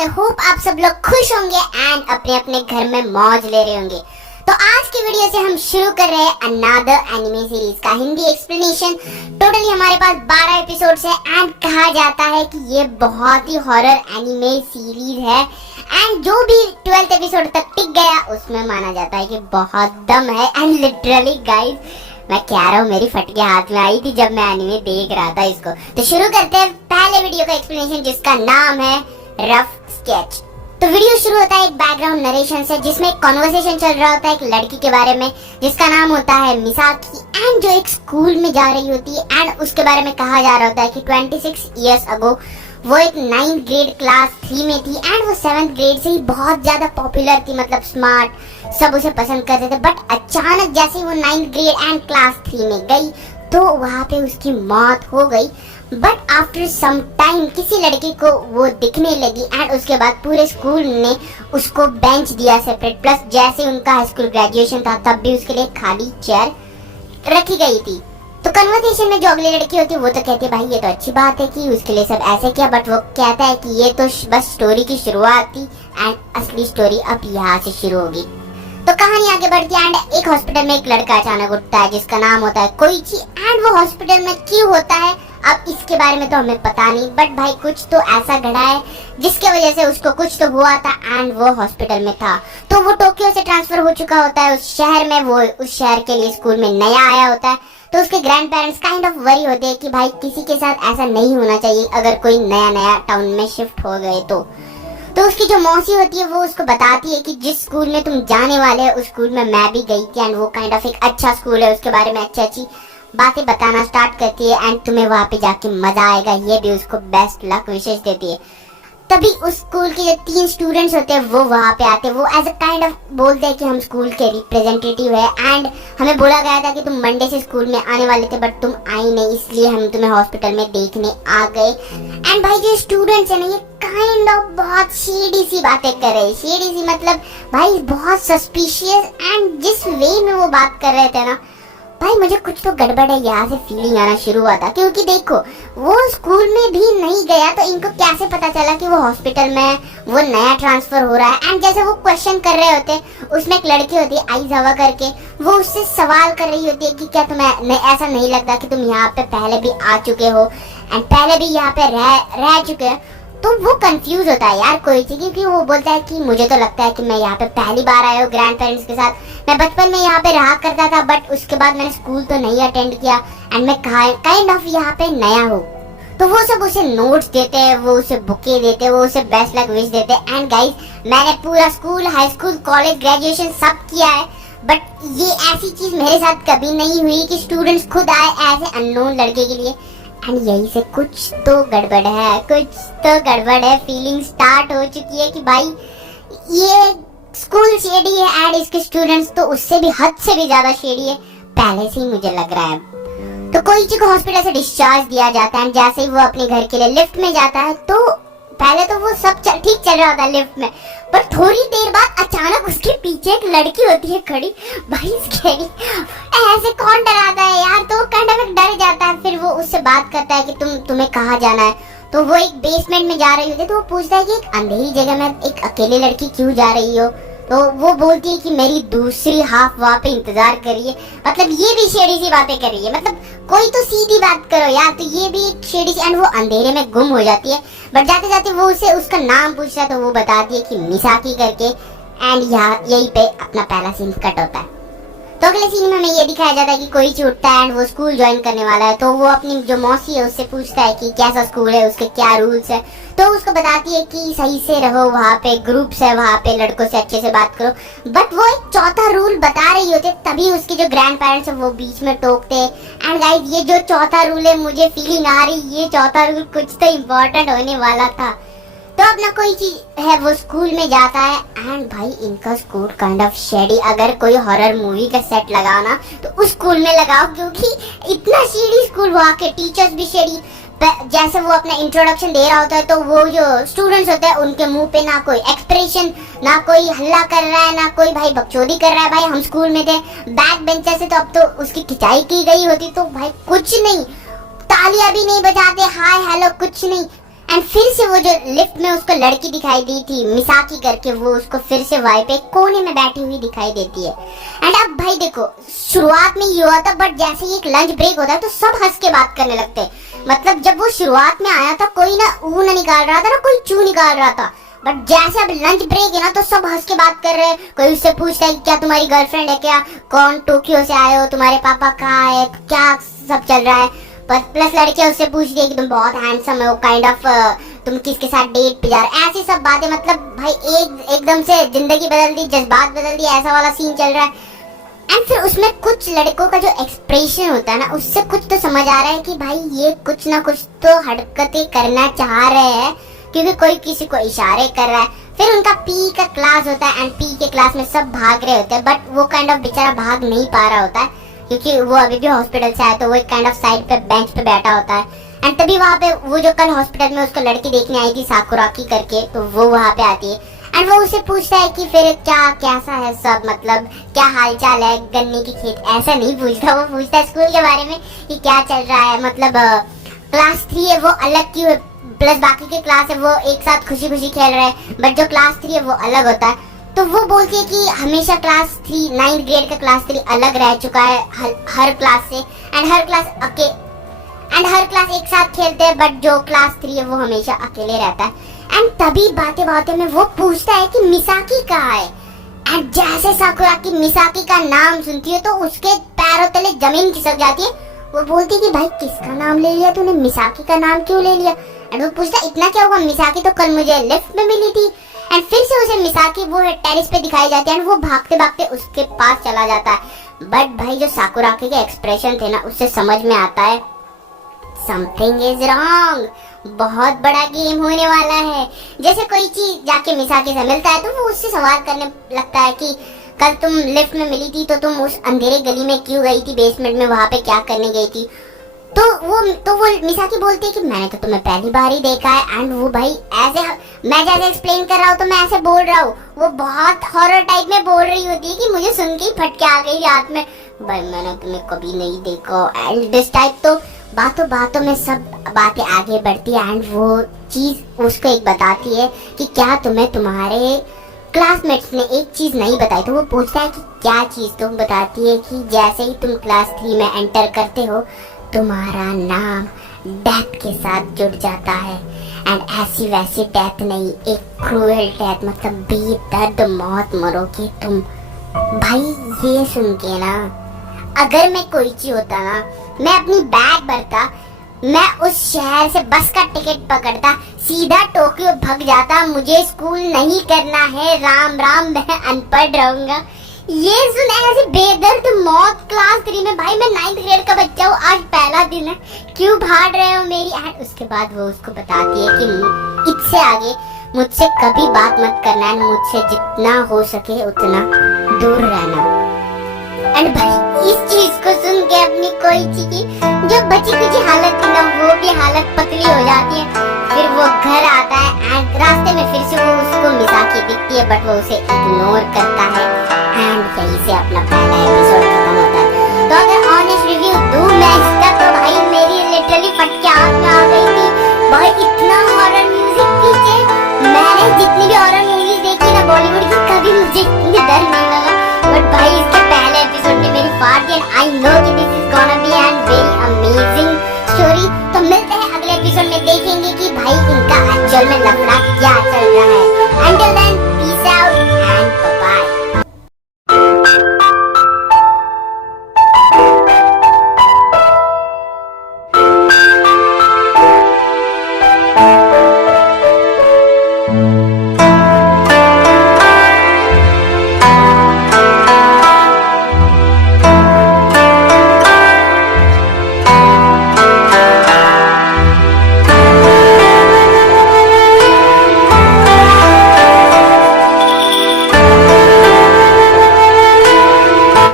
I hope आप सब लोग खुश होंगे एंड अपने अपने घर में मौज ले रहे होंगे। तो आज की वीडियो से हम शुरू कर रहे हैं अनदर एनिमे सीरीज का हिंदी एक्सप्लेनेशन। टोटली हमारे पास 12 एपिसोड्स है एंड कहा जाता है कि ये बहुत ही हॉरर एनिमे सीरीज है एंड जो भी 12th एपिसोड तक टिक गया उसमें माना जाता है कि बहुत दम है। एंड लिटरली गाइस मैं कह रहा हूँ मेरी फटके हाथ में आई थी जब मैं एनिमे देख रहा था इसको। तो शुरू करते हैं पहले वीडियो का एक्सप्लेनेशन जिसका नाम है रफ स्केच। तो वीडियो शुरू होता है एक बैकग्राउंड नरेशन से जिसमें एक कॉन्वर्सेशन चल रहा होता है एक लड़की के बारे में जिसका नाम होता है मिसाकी एंड जो एक स्कूल में जा रही होती है एंड उसके बारे में कहा जा रहा होता है कि 26 इयर्स अगो वो एक 9th ग्रेड क्लास 3 में थी एंड वो 7th ग्रेड से ही बहुत ज्यादा पॉपुलर थी, मतलब स्मार्ट, सब उसे पसंद करते थे। बट अचानक जैसे वो 9th ग्रेड एंड क्लास 3 में गई तो वहां पे उसकी मौत हो गई। बट आफ्टर सम टाइम किसी लड़के को वो दिखने लगी एंड उसके बाद पूरे स्कूल ने उसको बेंच दिया सेपरेट। प्लस जैसे उनका हाई स्कूल ग्रेजुएशन था तब भी उसके लिए खाली चेयर रखी गई थी। तो कन्वर्सेशन में जो अगली लड़की होती है वो तो कहती है भाई ये तो अच्छी बात है कि उसके लिए सब ऐसे किया, बट वो कहता है कि ये तो बस स्टोरी की शुरुआत थी एंड असली स्टोरी अब यहाँ से शुरू होगी। तो कहानी आगे बढ़ती है एंड एक हॉस्पिटल में एक लड़का अचानक उठता है जिसका नाम होता है कोइची एंड वो हॉस्पिटल में क्यों होता है अब इसके बारे में तो हमें पता नहीं, बट भाई कुछ तो ऐसा घड़ा है जिसके वजह से उसको कुछ तो हुआ था एंड वो हॉस्पिटल में था। तो वो टोक्यो से ट्रांसफर हो चुका होता है उस शहर में, वो उस शहर के लिए स्कूल में नया आया होता है। तो उसके grand parents kind of worry होते हैं कि भाई किसी के साथ ऐसा नहीं होना चाहिए अगर कोई नया नया टाउन में शिफ्ट हो गए तो उसकी जो मौसी होती है वो उसको बताती है कि जिस स्कूल में तुम जाने वाले हो उस स्कूल में मैं भी गई थी एंड वो काइंड ऑफ एक अच्छा स्कूल है, उसके बारे में अच्छी अच्छी बातें बताना स्टार्ट करती है एंड तुम्हें वहाँ पे जाके मजा आएगा, ये भी उसको बेस्ट लक विशेष देती है। तभी उस स्कूल के जो 3 स्टूडेंट्स होते हैं वो वहाँ पे आते हैं। वो एज अ काइंड ऑफ बोलते हैं कि हम स्कूल के रिप्रेजेंटेटिव है एंड हमें बोला गया था कि तुम मंडे से स्कूल में आने वाले थे बट तुम आई नहीं, इसलिए हम तुम्हें हॉस्पिटल में देखने आ गए। एंड भाई जो स्टूडेंट्स है ना ये काइंड ऑफ बहुत शेडी सी बातें कर रहे हैं। शेडी सी मतलब भाई बहुत सस्पिशियस एंड जिस वे में वो बात कर रहे थे ना भाई मुझे कुछ तो गड़बड़ है यहाँ से फीलिंग आना शुरू हुआ था। क्योंकि देखो वो स्कूल में भी नहीं गया तो इनको कैसे पता चला कि वो हॉस्पिटल में वो नया ट्रांसफर हो रहा है। एंड जैसे वो क्वेश्चन कर रहे होते उसमें एक लड़की होती है आइजावा करके, वो उससे सवाल कर रही होती है कि क्या तुम्हें ऐसा नहीं लगता कि तुम यहाँ पे पहले भी आ चुके हो एंड पहले भी यहाँ पे रह चुके हो। तो वो कंफ्यूज होता है यार कोई चीज, क्योंकि वो बोलता है कि मुझे तो लगता है कि मैं यहाँ पे पहली बार आया हूँ ग्रैंड पेरेंट्स के साथ, मैं बचपन में यहाँ पे रहा करता था बट उसके बाद मैंने स्कूल तो नहीं अटेंड किया एंड मैं काइंड ऑफ यहाँ पे नया हूँ। तो वो सब उसे नोट्स देते हैं, वो उसे बुके देते हैं, वो उसे बेस्ट लक विश देते हैं। एंड गाइस मैंने पूरा school, high school, college, graduation सब किया है बट ये ऐसी चीज मेरे साथ कभी नहीं हुई कि स्टूडेंट्स खुद आए ऐसे अननोन लड़के के लिए। एंड यही से कुछ तो गड़बड़ है, कुछ तो गड़बड़ है। फीलिंग स्टार्ट हो चुकी है कि भाई ये स्कूल शेडी है एंड इसके स्टूडेंट्स तो उससे भी हद से भी ज्यादा शेडी है, पहले से ही मुझे लग रहा है। तो कोइची को हॉस्पिटल से डिस्चार्ज दिया जाता है। जैसे ही वो अपने घर के लिए लिफ्ट में जाता है तो पहले तो वो सब ठीक चल रहा होता है लिफ्ट में, पर थोड़ी देर बाद अचानक उसके पीछे एक लड़की होती है खड़ी। भाई स्कैरी, ऐसे कौन डराता है यार। तो काइंड ऑफ डर जाता है। फिर वो उससे बात करता है कि तुम्हें कहाँ जाना है। तो वो एक बेसमेंट में जा रही होती है तो वो पूछता है कि एक अंधेरी जगह में एक अकेले लड़की क्यों जा रही हो। तो वो बोलती है कि मेरी दूसरी हाफ वहाँ पे इंतजार कर रही है। मतलब ये भी शेडी सी बातें कर रही है, मतलब कोई तो सीधी बात करो यार। तो ये भी एक शेडी सी एंड वो अंधेरे में गुम हो जाती है। बट जाते जाते वो उसे उसका नाम पूछता है तो वो बताती है कि मिसाकी करके एंड यहाँ यहीं पे अपना पहला सीन कट होता है। तो अगले सीन में हमें ये दिखाया जाता है कि कोई उठता है एंड वो स्कूल ज्वाइन करने वाला है। तो वो अपनी जो मौसी है उससे पूछता है कि कैसा स्कूल है, उसके क्या रूल्स है। तो उसको बताती है कि सही से रहो, वहाँ पे ग्रुप्स है, वहाँ पे लड़कों से अच्छे से बात करो। बट वो एक चौथा रूल बता रही होती है तभी उसके जो ग्रैंड पेरेंट्स है वो बीच में टोकते। एंड गाइस ये जो चौथा रूल है मुझे फीलिंग आ रही ये चौथा रूल कुछ तो इम्पोर्टेंट होने वाला था। तो अपना कोई चीज है वो स्कूल में जाता है एंड भाई इनका स्कूल काइंड ऑफ शेडी। अगर कोई हॉरर मूवी का सेट लगाओ ना तो उस स्कूल में लगाओ, क्योंकि इतना शेडी स्कूल, वहाँ के टीचर्स भी शेडी। जैसे वो अपना इंट्रोडक्शन दे रहा होता है तो वो जो स्टूडेंट्स होते हैं उनके मुंह पे ना कोई एक्सप्रेशन, ना कोई हल्ला कर रहा है, ना कोई भाई बकचोदी कर रहा है। भाई हम स्कूल में थे, बैक बेंचर से तो अब तो उसकी खिंचाई की गई होती तो भाई कुछ नहीं, तालियां भी नहीं बजाते, हाय हेलो कुछ नहीं। एंड फिर से वो जो लिफ्ट में उसको लड़की दिखाई दी थी मिसाकी करके, वो उसको फिर से वहीं पे कोने में बैठी हुई दिखाई देती है। एंड अब भाई देखो, शुरुआत में ये हुआ था, बट जैसे ही एक लंच ब्रेक होता है तो सब हंस के बात करने लगते हैं। मतलब जब वो शुरुआत में आया था कोई ना ऊ ना निकाल रहा था ना कोई चू निकाल रहा था, बट जैसे अब लंच ब्रेक है ना तो सब हंस के बात कर रहे हैं। कोई उससे पूछता है कि क्या तुम्हारी गर्लफ्रेंड है क्या, कौन टोक्यो से आए हो, तुम्हारे पापा कहाँ है, क्या सब चल रहा है। प्लस लड़कियां उससे पूछती है कि तुम बहुत हैंडसम हो, काइंड ऑफ तुम किसके साथ डेट पे जा रहे हो, ऐसी सब बातें। मतलब भाई एकदम से जिंदगी बदल दी, जज्बात बदल दी, ऐसा वाला सीन चल रहा है। एंड फिर उसमें कुछ लड़कों का जो एक्सप्रेशन होता है ना, उससे कुछ तो समझ आ रहा है कि भाई ये कुछ ना कुछ तो हरकतें करना चाह रहे हैं, क्योंकि कोई किसी को इशारे कर रहा है। फिर उनका पी का क्लास होता है एंड पी के क्लास में सब भाग रहे होते हैं, बट वो काइंड ऑफ बेचारा भाग नहीं पा रहा होता है क्योंकि वो अभी भी हॉस्पिटल से आया, तो वो एक काइंड ऑफ साइड पे बेंच पे बैठा होता है। एंड तभी वहाँ पे वो जो कल हॉस्पिटल में उसको लड़की देखने आई थी साकुराकी करके, तो वो वहाँ पे आती है एंड वो उससे पूछता है कि फिर क्या कैसा है सब, मतलब क्या हालचाल है गन्ने की खेत। ऐसा नहीं पूछता, वो पूछता है स्कूल के बारे में कि क्या चल रहा है, मतलब क्लास 3 है वो अलग क्यों है, प्लस बाकी के क्लास है वो एक साथ खुशी खुशी खेल रहे हैं, बट जो क्लास 3 है वो अलग होता है। तो वो बोलती है कि हमेशा क्लास 3 9th ग्रेड का क्लास 3 अलग रह चुका है हर क्लास से, एंड हर क्लास एक साथ खेलते हैं, बट जो क्लास 3 है वो हमेशा अकेले रहता है। एंड तभी बातें बातें में वो पूछता है कि मिसाकी कहाँ है। एंड जैसे साकुराकी मिसाकी का नाम सुनती है तो उसके पैरों तले जमीन खिसक जाती है। वो बोलती है कि भाई किसका नाम ले लिया तूने, मिसाकी का नाम क्यों ले लिया। एंड वो पूछता है इतना क्या हुआ, मिसाकी तो कल मुझे लिफ्ट में मिली थी। एंड फिर से उसे मिसाकी वो टेरिस पे दिखाई जाती है एंड वो भागते भागते उसके पास चला जाता है। बट भाई जो साकुराकी के एक्सप्रेशन थे ना, उससे समझ में आता है समथिंग इज रॉन्ग, बहुत बड़ा गेम होने वाला है। जैसे कोई चीज जाके मिसाकी से मिलता है तो वो उससे सवाल करने लगता है कि कल तुम लिफ्ट में मिली थी तो तुम उस अंधेरे गली में क्यों गई थी, बेसमेंट में वहां पे क्या करने गई थी। तो वो मिसाकी बोलती है कि मैंने तो तुम्हें पहली बार ही देखा है। एंड वो भाई ऐसे, मैं जैसे एक्सप्लेन कर रहा हूँ तो मैं ऐसे बोल रहा हूँ, वो बहुत हॉरर टाइप में बोल रही होती है कि मुझे सुन के ही फटके आ गई याद में, भाई मैंने तुम्हें कभी नहीं देखा एंड दिस टाइप। तो बातों बातों में सब बातें आगे बढ़ती है एंड वो चीज उसको एक बताती है कि क्या तुम्हें तुम्हारे क्लासमेट्स ने एक चीज नहीं बताई। तो वो पूछता है कि क्या चीज, तुम बताती है कि जैसे ही तुम क्लास 3 में एंटर करते हो तुम्हारा नाम डेथ के साथ जुड़ जाता है। एंड ऐसी वैसी डेथ नहीं, एक क्रूएल डेथ, मतलब बेदर्द मौत मरोगे तुम। भाई ये सुन के ना, अगर मैं कोई चीज होता ना, मैं अपनी बैग भरता, मैं उस शहर से बस का टिकट पकड़ता, सीधा टोक्यो भाग जाता, मुझे स्कूल नहीं करना है, राम राम, मैं अनपढ़ रहूंगा। ये सुन ऐसे बेदर्द मौत क्लास 3 में, भाई मैं 9th ग्रेड का बच्चा हूँ, आज पहला दिन है, क्यों भाग रहे हो मेरी। एंड उसके बाद वो उसको बताती है कि इससे आगे मुझसे कभी बात मत करना है, मुझसे जितना हो सके उतना दूर रहना। एंड भाई इस चीज को सुन के अपनी कोई चीज की जो बची कुची हालत थी ना, वो भी हालत पतली हो जाती है। फिर वो घर आता है एंड रास्ते में फिर से वो उसको मिसाकी दिखती है, बट वो उसे इग्नोर करता है। एंड यहीं से अपना पहला एपिसोड